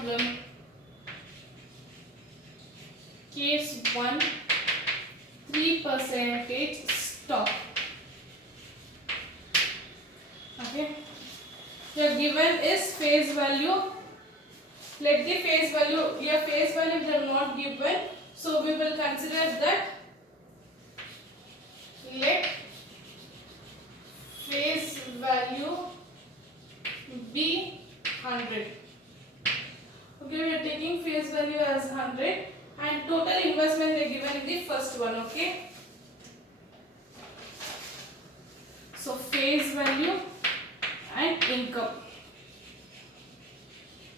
problem. Case 1, 3% stock. Okay. Your given is face value. Let the face value, your face value is not given, so we will consider that let face value be 100. Okay, we are taking face value as 100 and total investment they given in the first one. Okay, so face value and income.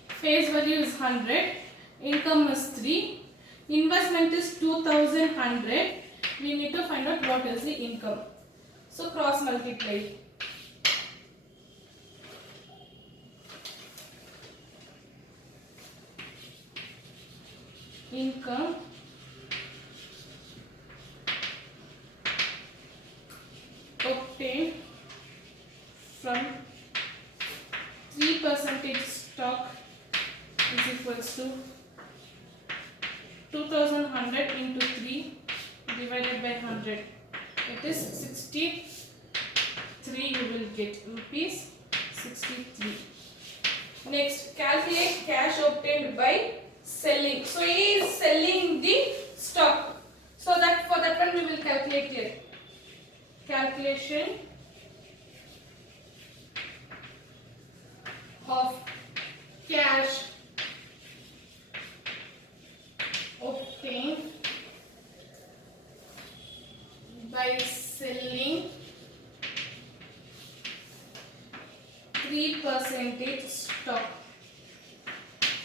Face value is 100, income is 3, investment is 2100. We need to find out what is the income. So cross multiply. Income obtained from 3% stock is equals to 2100 into 3 divided by 100. It is 63. You will get rupees 63. Next, calculate cash obtained by selling. So he is selling the stock. So that for that one we will calculate here. Calculation of cash obtained by selling 3% stock.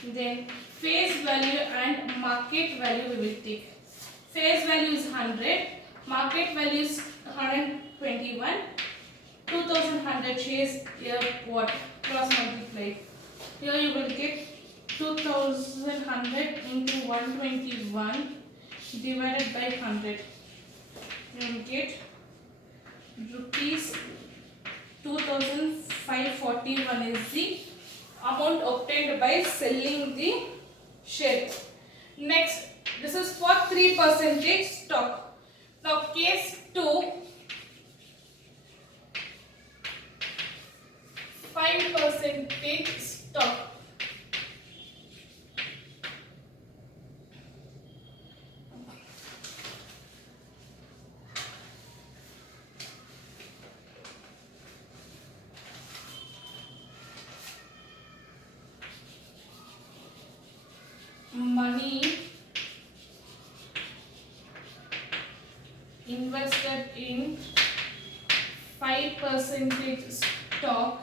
Then face value and market value we will take. Face value is 100, market value is 121. 2100 shares here what? Cross multiply. Here you will get 2100 into 121 divided by 100. You will get rupees 2541 is the amount obtained by selling the share. Next, this is for 3% stock. Now case 2, 5% stock. Money invested in 5% stock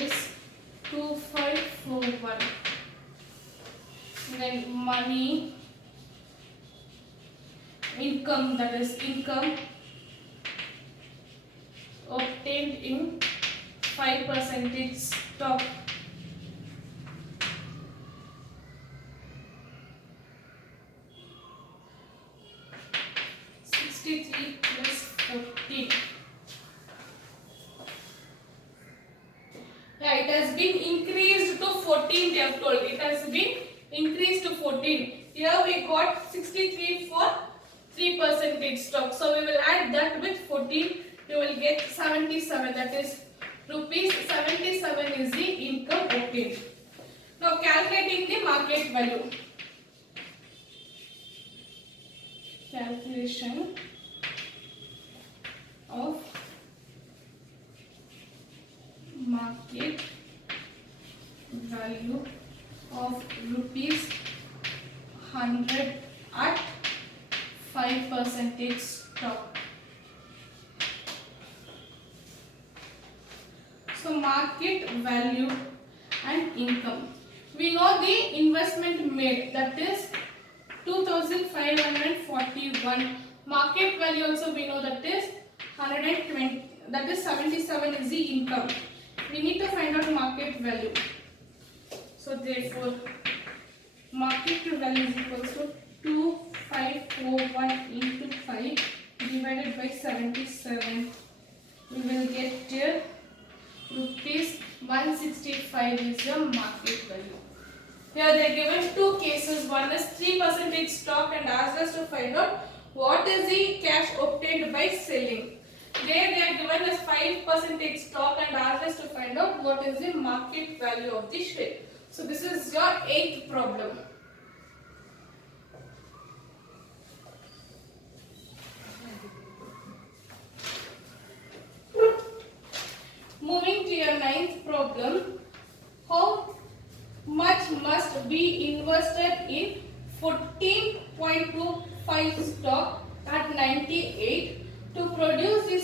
is 2541. Then money income, that is income obtained in 5% stock plus 14. Yeah, it has been increased to 14. They have told it has been increased to 14. Here we got 63 for 3% stock. So we will add that with 14. You will get 77. That is rupees 77 is the income obtained. Now calculating the market value. Calculation of market value of rupees 100 at 5% stock. So market value and income. We know the investment made, that is 2541. Market value also we know, that is 120, that is 77 is the income. We need to find out market value. So therefore market value is equals to 2541 into 5 divided by 77. We will get here rupees 165 is your market value. Here they are given two cases. One is 3% stock and asked us to find out what is the cash obtained by selling. There they are given as 5% stock and asked us to find out what is the market value of the share. So this is your 8th problem. Moving to your 9th problem. How much must be invested in 14.25 stock at 98 to produce the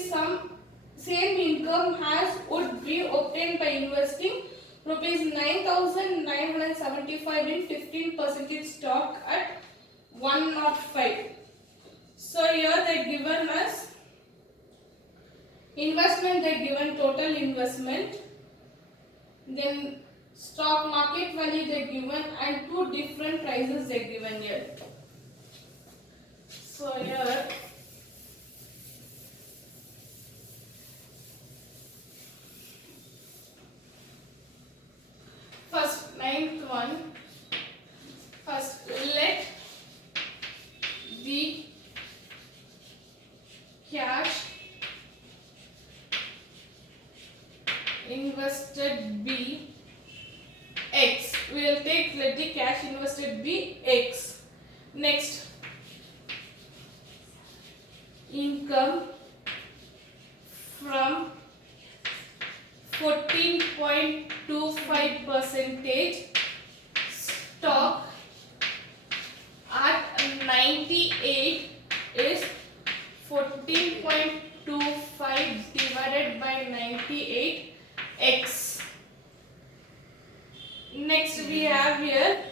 same income as would be obtained by investing rupees 9,975 in 15% stock at 105. So here they given us investment, they given total investment, then stock market value they given, and two different prices they given here. So here first 9th one, first let the cash invested be X. We will take let the cash invested be X. Next, income from 14.25% stock at 98 is 14.25 divided by 98 X. Next we have here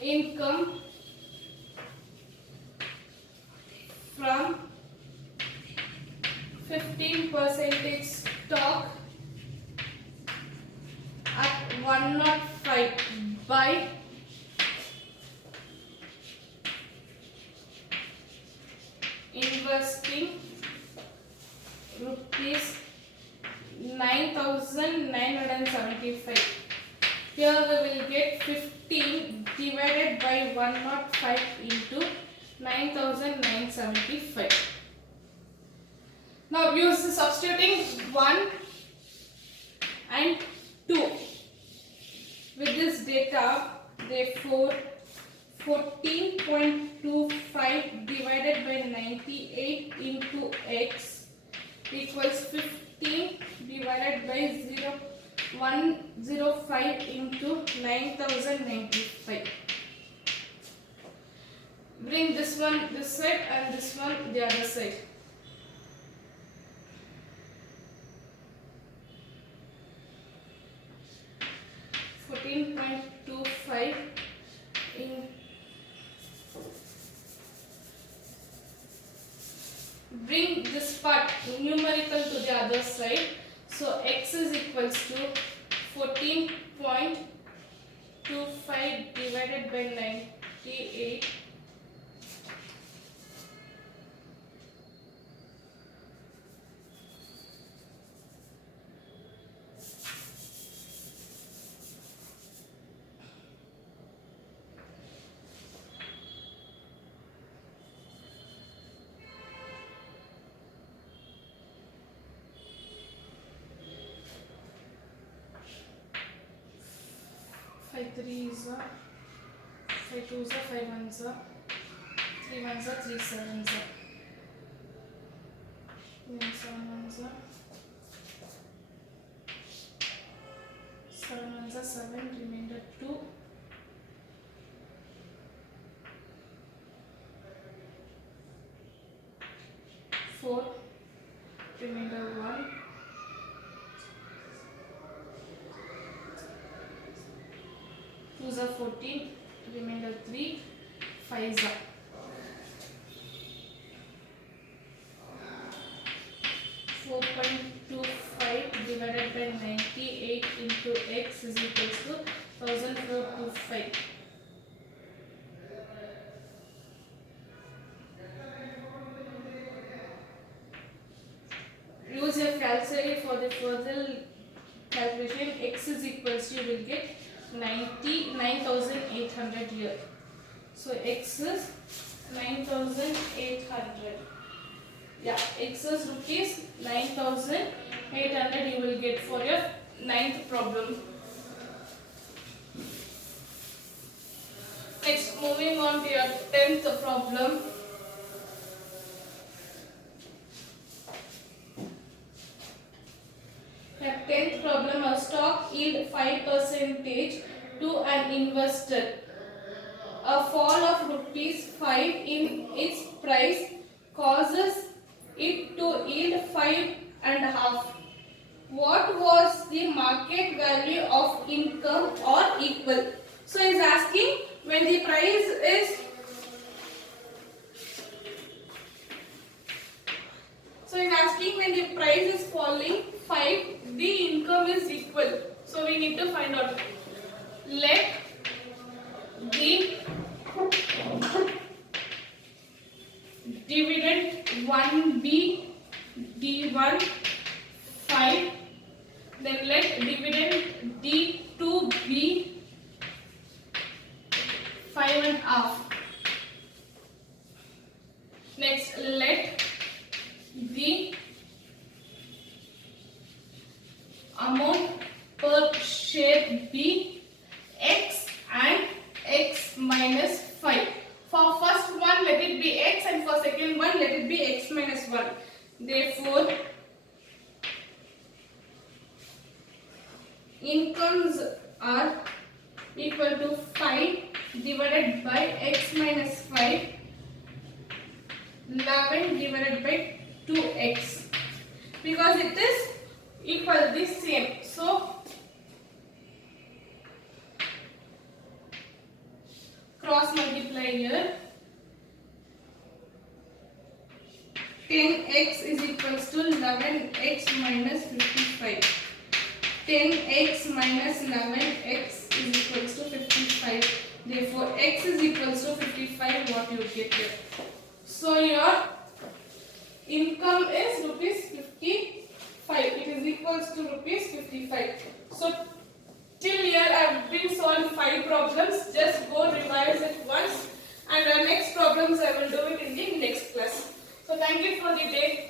income from 15% stock at 105 by investing rupees 9,975. Here we will get 15 divided by 105 into 9,975. Now use substituting 1 and 2 with this data. Therefore 14.25 divided by 98 into X equals 15 divided by 105 into 9,095. Bring this one this side and this one the other side. in bring this part numerical to the other side. So X is equals to 14.25 divided by 98 5 3s are 5 2s are 5 1s are 3 1s are 3 7s are 7 1s are 7 1s are 7, remainder 2, 4, remainder 1, 2s are 14, remainder 3, 5s are 4.25 divided by 98 into X is equals to 1425. Use your calculator for the further equals to, you will get 99,800 here. So x is 9,800. Yeah, x is rupees 9,800 you will get for your 9th problem. Next, moving on to your 10th problem. Your 10th problem, a stock yield 5% to an investor. A fall of rupees 5 in its price causes it to yield 5.5. What was the market value of income or equal? So he is asking, when the price is falling 5, the income is equal. So we need to find out. Let the dividend 1 be D1 5, then let dividend D2 be 5.5. Next, let the amount per share be x and x minus 5. For first one, let it be x, and for second one, let it be x minus 1. Therefore, incomes are equal to 5 divided by x minus 5, 11 divided by 2x, because it is equal, the same. So cross multiply here. 10x is equals to 11x minus 55. 10x minus 11x is equals to 55. Therefore, x is equals to 55. What you get here? So your income is rupees 55. It is equals to rupees 55. So till here I have been solved 5 problems. Just go revise it once, and our next problems I will do it in the next class. So thank you for the day.